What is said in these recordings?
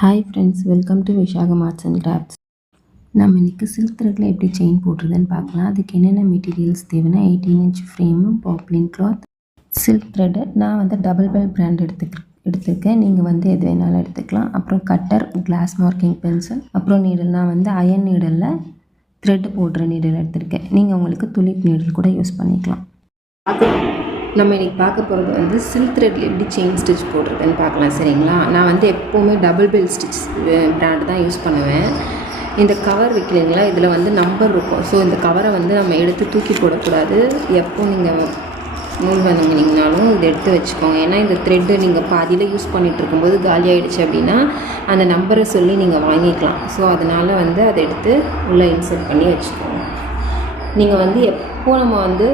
Hi friends, welcome to Vishakam arts and crafts. நம்ம இன்றைக்கி silk த்ரெட்டில் எப்படி செயின் போடுறதுன்னு பார்க்கலாம். அதுக்கு என்னென்ன மெட்டீரியல்ஸ் தேவைன்னா 18 inch frame, Babylon cloth, silk thread. நான் வந்து டபுள் பெல் பிராண்ட் எடுத்திருக்கேன். நீங்கள் வந்து எது வேணாலும் எடுத்துக்கலாம். அப்புறம் கட்டர், கிளாஸ் மார்க்கிங் பென்சில், அப்புறம் நீடல். நான் வந்து அயன் நீடலில் த்ரெட்டு போடுற நீடல் எடுத்திருக்கேன். நீங்கள் உங்களுக்கு துளிப் நீடல் கூட யூஸ் பண்ணிக்கலாம். நம்ம இன்றைக்கி பார்க்க போகிறது வந்து சில்க் த்ரெட்டில் எப்படி செயின் ஸ்டிச் போடுறதுன்னு பார்க்கலாம். சரிங்களா? நான் வந்து எப்போவுமே டபுள் பெல் ஸ்டிச் பிராண்ட் தான் யூஸ் பண்ணுவேன். இந்த கவர் வைக்கிறீங்களா, இதில் வந்து நம்பர் இருக்கும். ஸோ இந்த கவரை வந்து நம்ம எடுத்து தூக்கி போடக்கூடாது. எப்போ நீங்கள் நூல் வாங்கினீங்கனாலும் இதை எடுத்து வச்சுக்கோங்க. ஏன்னா இந்த த்ரெட்டு நீங்கள் பாதியில் யூஸ் பண்ணிகிட்டு இருக்கும்போது காலி ஆகிடுச்சு அப்படின்னா அந்த நம்பரை சொல்லி நீங்கள் வாங்கிக்கலாம். ஸோ அதனால் வந்து அதை எடுத்து உள்ளே இன்சர்ட் பண்ணி வச்சுக்கோங்க. நீங்கள் வந்து எப்போ நம்ம வந்து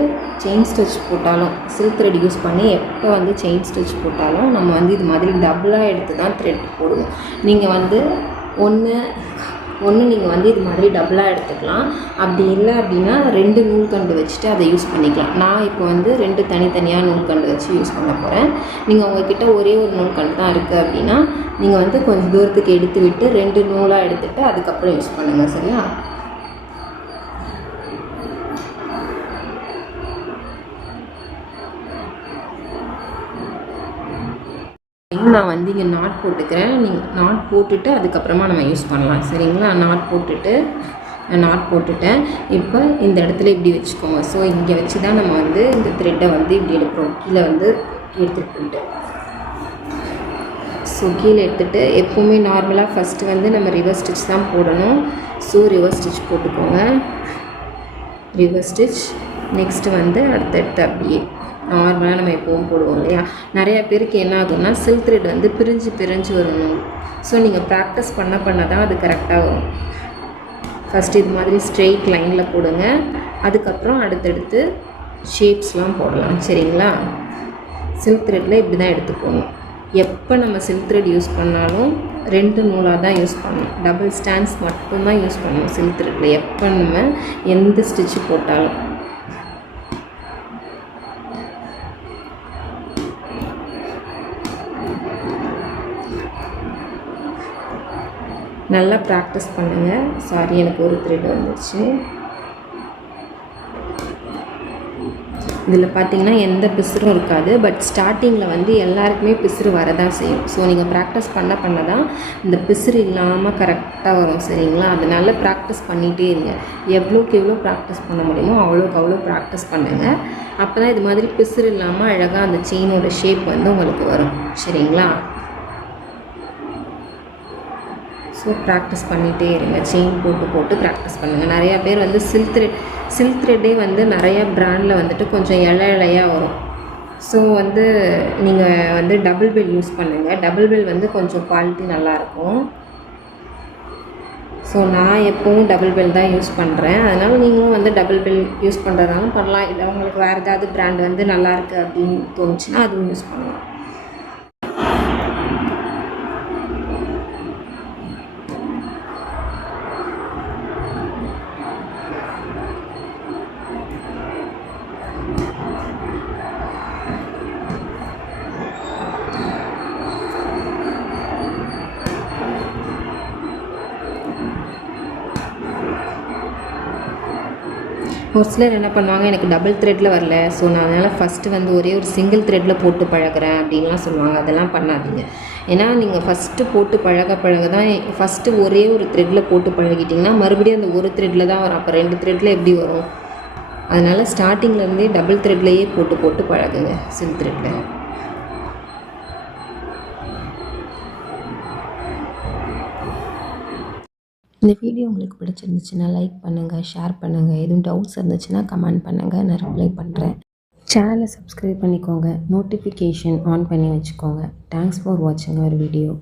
செயின் ஸ்டிச் போட்டாலும், சில்க் த்ரெட் யூஸ் பண்ணி எப்போ வந்து செயின் ஸ்டிச் போட்டாலும் நம்ம வந்து இது மாதிரி டபுளாக எடுத்து தான் த்ரெட் போடுவோம். நீங்கள் வந்து ஒன்று நீங்கள் வந்து இது மாதிரி டபுளாக எடுத்துக்கலாம். அப்படி இல்லை அப்படின்னா 2 நூல்கண்டு வச்சுட்டு அதை யூஸ் பண்ணிக்கலாம். நான் இப்போ வந்து 2 தனித்தனியாக நூல்கண்டு வச்சு யூஸ் பண்ண போகிறேன். நீங்கள் உங்கள்கிட்ட ஒரே ஒரு நூல்கண்டு தான் இருக்குது அப்படின்னா நீங்கள் வந்து கொஞ்சம் தூரத்துக்கு எடுத்து விட்டு 2 நூலாக எடுத்துகிட்டு அதுக்கப்புறம் யூஸ் பண்ணுங்கள். சரியா? நான் வந்து இங்கே நாட் போட்டுக்கிறேன். நீங்கள் நாட் போட்டுட்டு அதுக்கப்புறமா நம்ம யூஸ் பண்ணலாம். சரிங்களா? நாட் போட்டுட்டேன். இப்போ இந்த இடத்துல இப்படி வச்சுக்கோங்க. ஸோ இங்கே வச்சு தான் நம்ம வந்து இந்த த்ரெட்டை வந்து இப்படி எடுக்கிறோம். கீழே வந்து எடுத்துகிட்டு ஸோ கீழே எடுத்துகிட்டு எப்போவுமே நார்மலாக ஃபஸ்ட்டு வந்து நம்ம ரிவர்ஸ் ஸ்டிச் தான் போடணும். ஸோ ரிவர்ஸ் ஸ்டிச் போட்டுக்கோங்க. Reverse stitch. நெக்ஸ்ட்டு வந்து அடுத்தடுத்து அப்படியே நார்மலாக நம்ம எப்போவும் போடுவோம் இல்லையா? நிறையா பேருக்கு என்ன ஆகுதுன்னா சில்க் த்ரெட் வந்து பிரிஞ்சு வரணும். ஸோ நீங்கள் ப்ராக்டிஸ் பண்ண தான் அது கரெக்டாக வரும். ஃபஸ்ட்டு இது மாதிரி ஸ்ட்ரெயிட் லைனில் போடுங்க. அதுக்கப்புறம் அடுத்தடுத்து ஷேப்ஸ்லாம் போடலாம். சரிங்களா? சில்க் த்ரெட்டில் இப்படி தான் எடுத்துக்கணும். எப்போ நம்ம சில்க் த்ரெட் யூஸ் பண்ணாலும் 2 நூலாக தான் யூஸ் பண்ணணும். டபுள் ஸ்டாண்ட்ஸ் மட்டும்தான் யூஸ் பண்ணணும் சில்க் த்ரெட்டில். எப்போ நம்ம எந்த ஸ்டிச்சு போட்டாலும் நல்லா ப்ராக்டிஸ் பண்ணுங்கள். சாரி, எனக்கு ஒரு த்ரெட் வந்துடுச்சு. இதில் பார்த்திங்கன்னா எந்த பிசுறும் இருக்காது. பட் ஸ்டார்டிங்கில் வந்து எல்லாருக்குமே பிசுறு வரதான் செய்யும். ஸோ நீங்கள் ப்ராக்டிஸ் பண்ண தான் இந்த பிசுறு இல்லாமல் கரெக்டாக வரும். சரிங்களா? அதனால் ப்ராக்டிஸ் பண்ணிகிட்டே இருங்க. எவ்வளோக்கு எவ்வளோ ப்ராக்டிஸ் பண்ண முடியுமோ அவ்வளோக்கு அவ்வளோ ப்ராக்டிஸ் பண்ணுங்கள். அப்போ தான் இது மாதிரி பிசுறு இல்லாமல் அழகாக அந்த செயினோட ஷேப் வந்து உங்களுக்கு வரும். சரிங்களா? ஸோ ப்ராக்டிஸ் பண்ணிகிட்டே இருங்க. செயின் போட்டு ப்ராக்டிஸ் பண்ணுங்கள். நிறையா பேர் வந்து சில்க் த்ரெட்டே வந்து நிறையா ப்ராண்டில் வந்துட்டு கொஞ்சம் இலையாக வரும். ஸோ வந்து நீங்கள் வந்து டபுள் பெல் யூஸ் பண்ணுங்கள். டபுள் பெல் வந்து கொஞ்சம் குவாலிட்டி நல்லாயிருக்கும். ஸோ நான் எப்போவும் டபுள் பெல் தான் யூஸ் பண்ணுறேன். அதனால் நீங்களும் வந்து டபுள் பெல் யூஸ் பண்ணுறதாலும் பண்ணலாம். இல்லை உங்களுக்கு வேறு ஏதாவது ப்ராண்ட் வந்து நல்லாயிருக்கு அப்படின்னு தோணுச்சுன்னா அதுவும் யூஸ் பண்ணலாம். ஒரு சிலர் என்ன பண்ணுவாங்க, எனக்கு டபுள் த்ரெட்டில் வரல, ஸோ நான் அதனால் ஃபஸ்ட்டு வந்து ஒரே ஒரு சிங்கிள் த்ரெட்டில் போட்டு பழகிறேன் அப்படின்லாம் சொல்லுவாங்க. அதெல்லாம் பண்ணாதீங்க. ஏன்னா நீங்கள் ஃபஸ்ட்டு போட்டு பழக தான் ஃபஸ்ட்டு ஒரே ஒரு த்ரெட்டில் போட்டு பழகிட்டிங்கன்னா மறுபடியும் அந்த ஒரு த்ரெட்டில் தான் வரும். அப்போ 2 த்ரெட்டில் எப்படி வரும்? அதனால் ஸ்டார்டிங்லேருந்தே டபுள் த்ரெட்லேயே போட்டு பழகுங்க சில்க் த்ரெட்டில். இந்த வீடியோ உங்களுக்கு பிடிச்சிருந்துச்சுன்னா லைக் பண்ணுங்கள், ஷேர் பண்ணுங்கள். எதுவும் டவுட்ஸ் இருந்துச்சுன்னா கமெண்ட் பண்ணுங்கள், நான் ரிப்ளை பண்ணுறேன். சேனலை சப்ஸ்கிரைப் பண்ணிக்கோங்க, நோட்டிஃபிகேஷன் ஆன் பண்ணி வச்சுக்கோங்க. தேங்க்ஸ் ஃபார் வாட்சிங் அவர் வீடியோ.